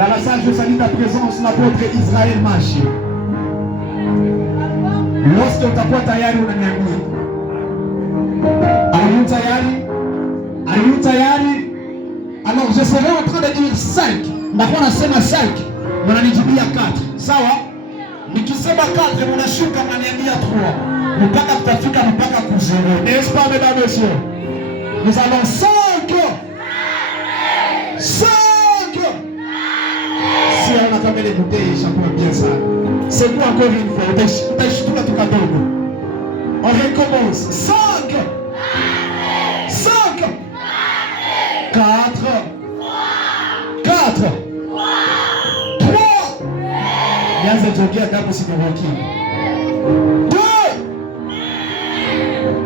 Dans la salle, je salue ta présence, l'apôtre Israël Mashi. Lorsque utakuwa tayari unaniambia. Are you tayari? Are you tayari? Alors je serai en train de dire 5. Ndakuwa nasema 5. Mnanijibia 4. Sawa? Nikisema 4 mnashuka mnaniambia 3. Mpaka tutafika mpaka ku 0. N'est-ce pas mesdames et messieurs? Nous allons 5. 5. Si on a quand les bouteilles, ça peut bien ça. C'est quoi encore une fois? On recommence. 5. 5. 4. 4. 3. Bien zetokia dapo sinoki. 2.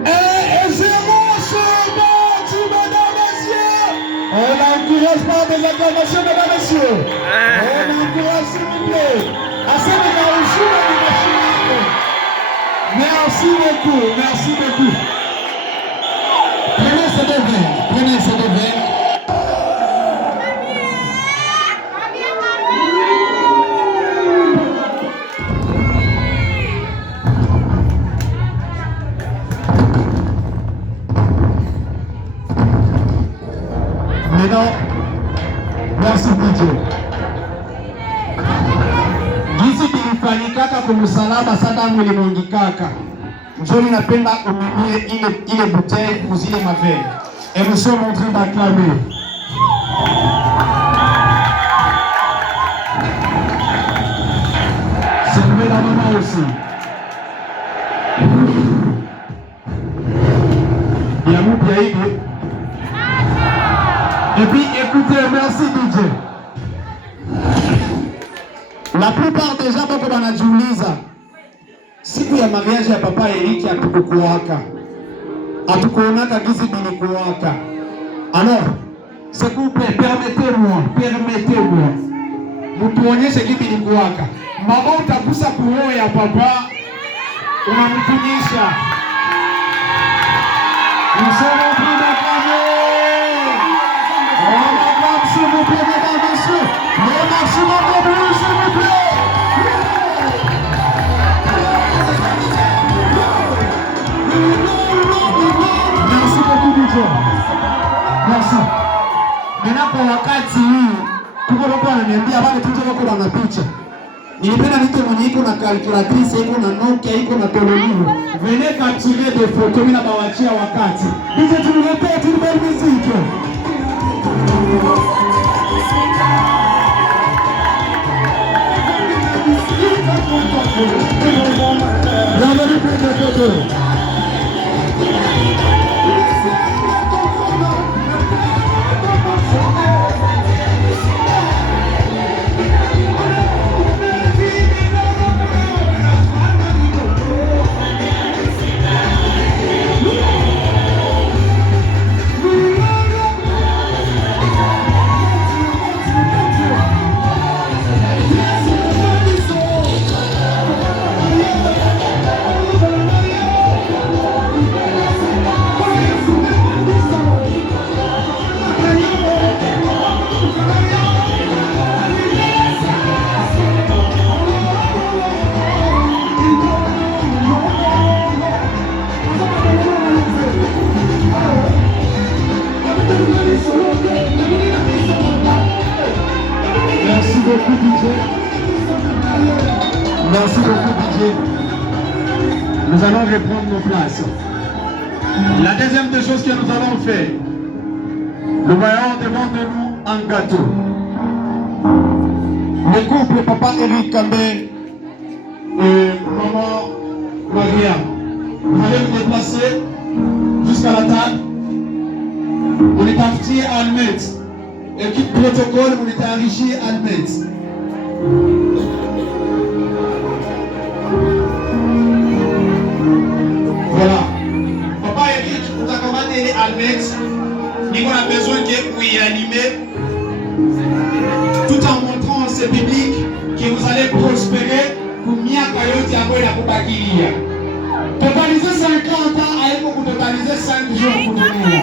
Et 0. C'est parti, mesdames, messieurs. On n'encourage pas des acclamations, mesdames, messieurs. On encourage, s'il vous plaît. Merci beaucoup, merci beaucoup. Prenez ces deux verres, prenez ces deux verres. Maintenant, merci Dieu. Jinsi kilifanyikaka kumsalaba sada mwili mwingikaka. Njoni napenda umimie ile bouteille pour zile mavere. Et nous sommes en train d'acclamer. C'est levé la maman aussi. Il y a mon pied. Et puis écoutez, merci DJ. La plupart des gens bako banajiuliza siku ya mariage ya papa Eric hatukukuwaka. Hatukuonaka gizi bilikuwaka. Alors, s'il vous plaît, permettez-moi. Mtuonyeshe gizi bilikuwaka. Mama utagusa kuoa ya papa unamtunyisha. Nous sommes en train d'acclamer. On acclame s'il vous plaît, mesdames et messieurs. Le maximum de bruit, s'il vous plaît. Merci beaucoup, DJ. Merci. Maintenant, kwa wakati hii, tuko loko ananiambia wale tuje wako wana picha. Nilipenda nito mwenye iko na calculatrice, iko na Nokia, iko na Tololino. Venez capturer des photos, mimi nabawachia wakati. DJ tulilepea une belle musique. Bienvenue pour les photos. Merci beaucoup, DJ. Nous allons reprendre nos places. La deuxième des choses que nous allons faire, nous voyons devant de nous un gâteau. Le couple Papa Eric Kambé et Maman Maria, vous allez vous déplacer jusqu'à la table. On est parti à Almet. Équipe protocole, on est enrichi à Almet. Voilà. Papa Eric, vous a commandé Almet. Nous avons besoin que vous y animez tout en montrant à ce public que vous allez prospérer pour miaka yote ambayo inakubakilia. Totaliser 50 ans, haiko kutotaliser 5 jours kutumia.